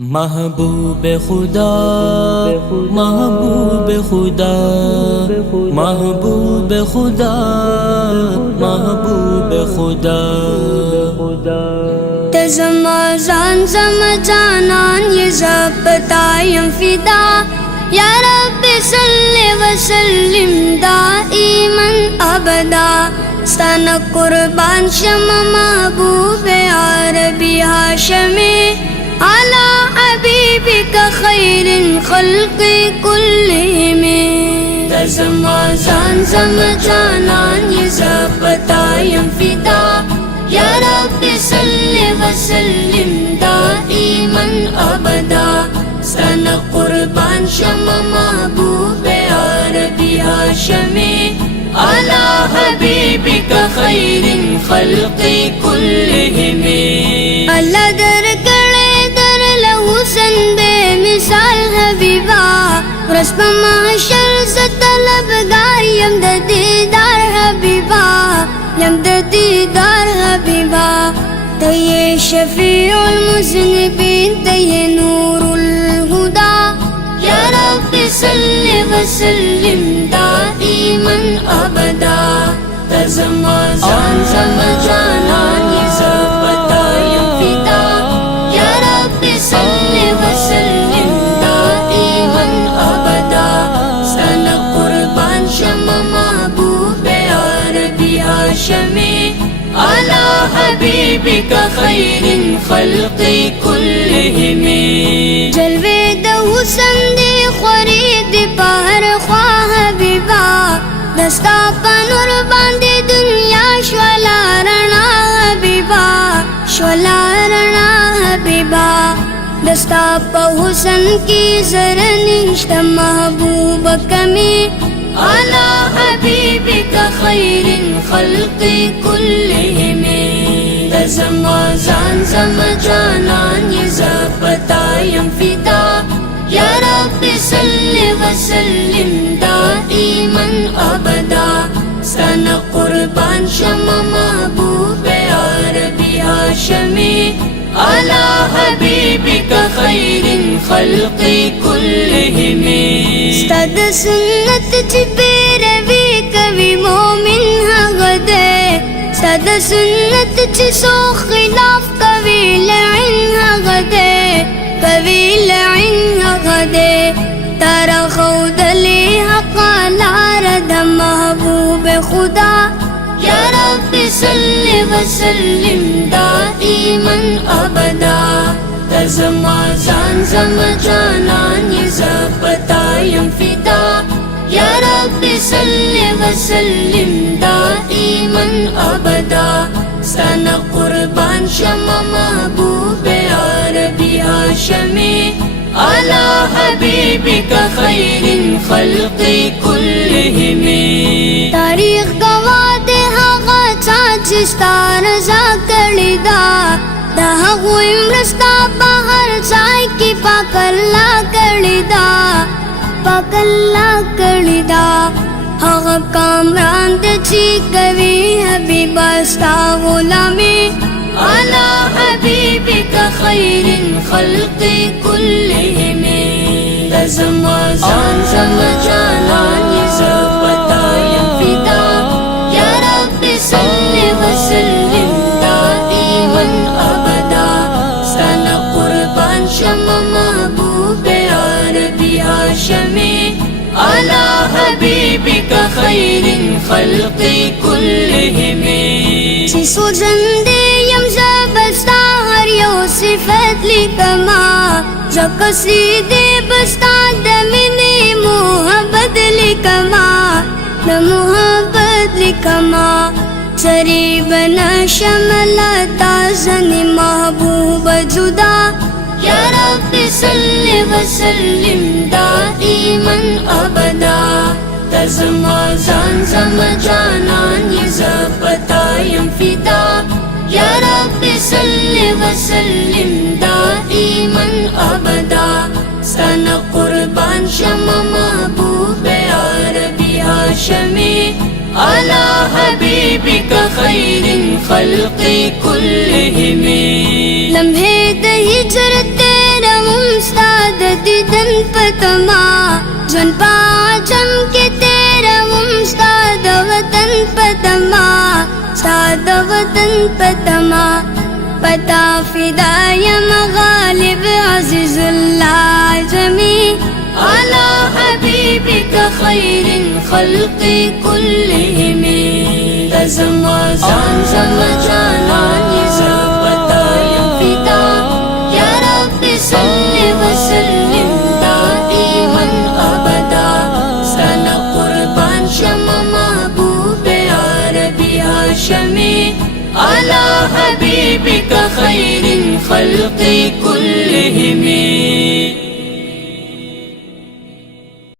महबूब खुदा महबूब खुदा महबूब खुदा महबूब खुदा तज़माज़ान ज़मजानान ये ज़बतायम फिदा या रब्बि सल्लि व सल्लिम दाइमन अबदा सन कुर्बान शमा महबूब अरबी हाशमी अला हबीबिका खैरिन खल्क़ि कुल्लिहिम। तज़माज़ान ज़मजानान ये ज़बतायम फिदा या रब्बि सल्लि व सल्लिम दाइमन अबदा सन कुर्बान शमा महबूब अरबी हाशमी अला हबीबिका खैरिन खल्क़ि कुल्लिहिम। अल्लाह दर गले दर लहुसन बेमिसाल हबीबा रस्म महशर से तलबगार यम दीदार हबीबा यम दीदार हबीबा तये शफीउल मुज़निबीन तये नूरुल हुदा या रब्बि सल्लि व सल्लिम दाइमन अबदा। तज़माज़ान ज़मजानान ये ज़बतायम फिदा या रब्बि सल्लि व सल्लिम दाइमन अबदा सन कुर्बान शमा महबूब अरबी हाशमी अला हबीबिका खैरिन खल्क़ि कुल्लिहिम। जलवे दहुसन दे ख़रीद बाहर ख्वाह हबीबा दस्ता पनुर बांधे दुनिया श्वला रणा हबीबा श्वला रणा हबीबा दस्ता हुसन की ज़रनिश्त महबूब कमी अला हबीबिका खैरिन खल्क़ि कुल्लिहिम। तज़माज़ान ज़मजानान ये ज़बतायम फिदा या रब्बि सल्लि व सल्लिम दाइमन अबदा सन कुर्बान शमा महबूब अरबी हाशमी अला हबीबिका खैरिन खल्क़ि कुल्लिहिम। सद सुन्नत बेरवी कवि मोमिन हगदे सद सुन्नत सो खिलाफ कवि लईन हगदे कवि लईन हगदे तारा खौदली हक़ाला रद महबूब खुदा या रब्बि सल्लि व सल्लिम दाइमन अबदा। तज़माज़ान ज़मजानान ये ज़बतायम फिदा या रब्बि सल्लि व सल्लिम दाइमन अबदा सन कुर्बान शमा महबूब अरबी हाशमी अला हबीबिका खैरिन खल्क़ि कुल्लिहिम। तारीख गवाह दे हागा चाचिस्ता रज़ा कलिदा दहगु इमरस्ता बाहर चाय की पाकल्ला कलिदा पाकल्ला कलिदा हागा कामरान दे ची कवि हबीबस्ता गुलामी अला हबीबिका खैरिन खल्क़ि कुल्लिहिम। तज़माज़ान ज़मजानान ये ज़बतायम फिदा या रब्बि सल्लि व सल्लिम दाइमन अबदा सन कुर्बान शमा महबूब अरबी हाशमी अला हबीबिका खैरिन खल्क़ि कुल्लिहिम। सुजंदे यम ज़बस्ता हर यो सिफत लिकमा ज़कसी दे बस्ता दमिनी मोहब्बत लिकमा न मोहब्बत लिकमा सरी बना शमला ताज़नी महबूब जुदा या रब्बि सल्लि व सल्लिम दाइमन अबदा। तज़माज़ान ज़मजानान ये ज़बतायम फिदा या रब्बि सल्लि व सल्लिम दाइमन अबदा सन कुर्बान शमा महबूब अरबी हाशमी अला हबीबिका खैरिन खल्क़ि कुल्लिहिम। लम्हे दही जरते रहूं ديدن فتما جن باجم کے تیرا استاد وطن پتما استاد وطن پتما پتا فدایا مغالب عزیز اللہ جمی على حبيبك خير الخلق كلهم لازم زمزم جانان يزبطا ينفدا يا رب صل وسلم دائما أبدا سنة قربان شمع محبوب عربي هاشمي على حبيبك خير الخلق كلهم